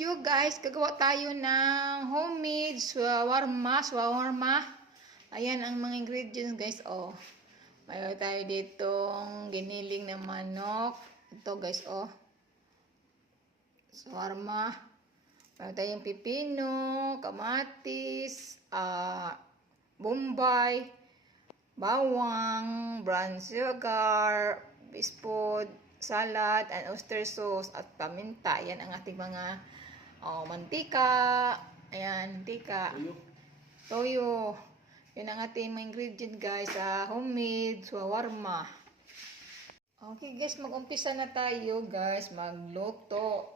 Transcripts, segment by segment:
video guys, gagawa tayo ng homemade shawarma. Ayan ang mga ingredients guys, oh. Mayroon tayo ditong giniling na manok. Ito guys, oh. Shawarma. Mayroon tayong pipino, kamatis, bombay, bawang, brown sugar, bispod, salad, and oyster sauce, at paminta. Yan ang ating mga mantika. Ayan, mantika. Toyo. Yan ang ating mga ingredient guys sa homemade shawarma. Okay guys, mag-umpisa na tayo guys magluto.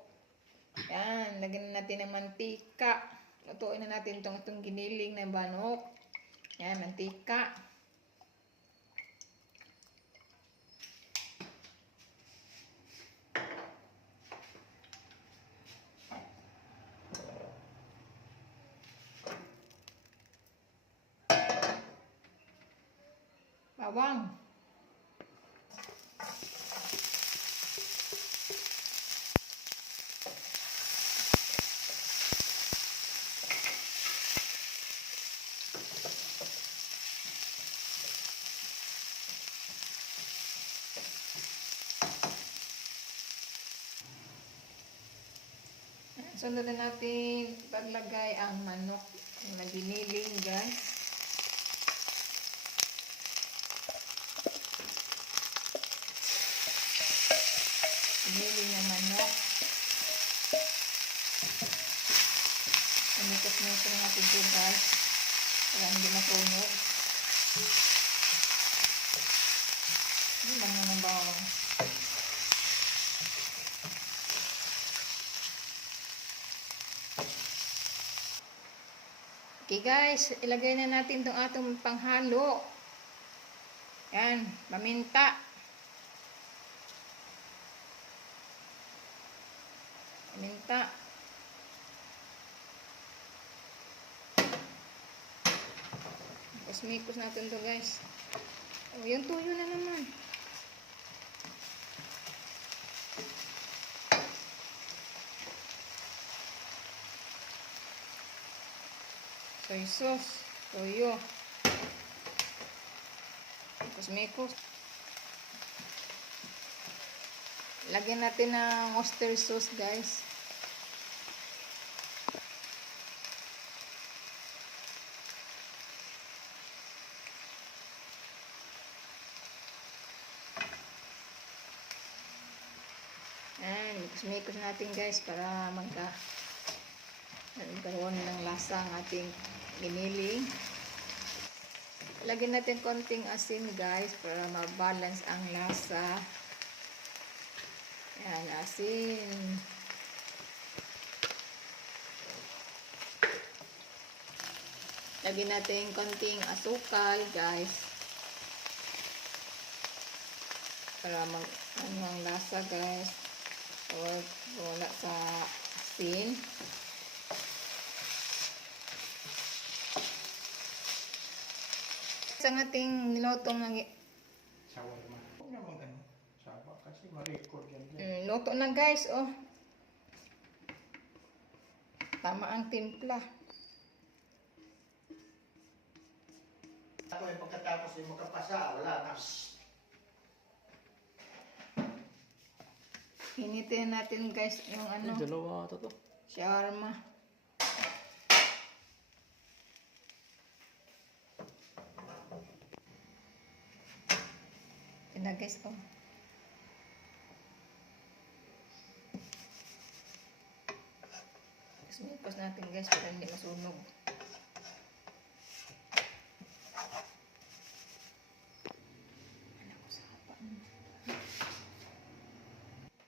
Yan, lagyan na natin ng mantika. Lutuin na natin itong giniling na manok. Yan, mantika. Bawang. Sunod na natin paglagay ang manok na giniling guys. Giniling na manok. Panikas-nikas na natin ito guys para hindi matunog. Hindi lang ng bawang. Okay guys, ilagay na natin itong atong panghalo. Yan, paminta. Paminta. Mikos natin to guys. Oh, yung tuyo na naman. Soy sauce, toyo. Mikos. Lagyan natin ng oyster sauce guys. Ayan, mikos natin guys para magkaroon ng lasa ang ating giniling. Lagyan natin konting asin guys para ma-balance ang lasa. Ayan, asin. Lagyan natin konting asukal guys para ang lasa guys. Wala sa asin. Sa ating nilotong shawarma. Huwag naman ganun. Saba kasi ma-record yan. Luto na guys, oh. Tama ang timpla. Ako yung pagkatapos yung makapasa, wala na. Hinitin natin guys yung dalawa ata to. Shawarma. Ito na guys, oh. Mikos natin guys para hindi masunog.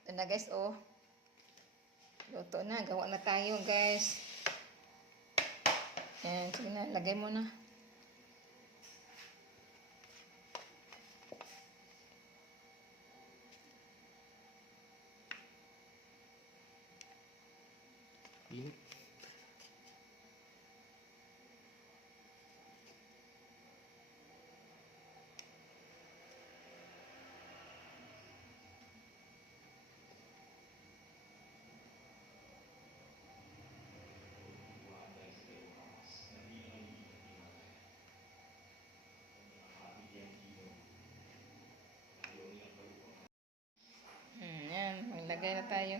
Ito na guys, oh. Luto na. Gawa na tayo guys. Ayan, sige na. Lagay mo na. Init. tayo.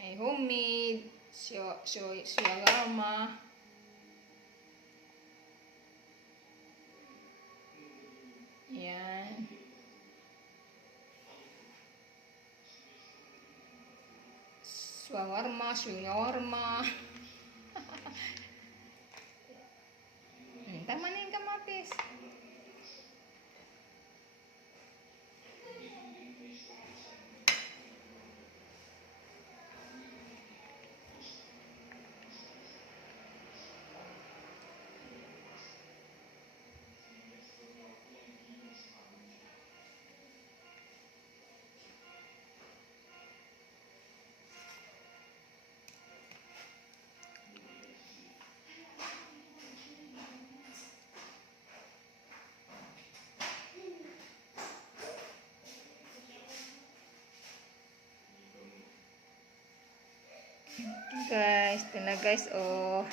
Ay, homemade. Shawarma. Yan. Shawarma. Tama na yung kamatis. Guys, ito na guys, oh.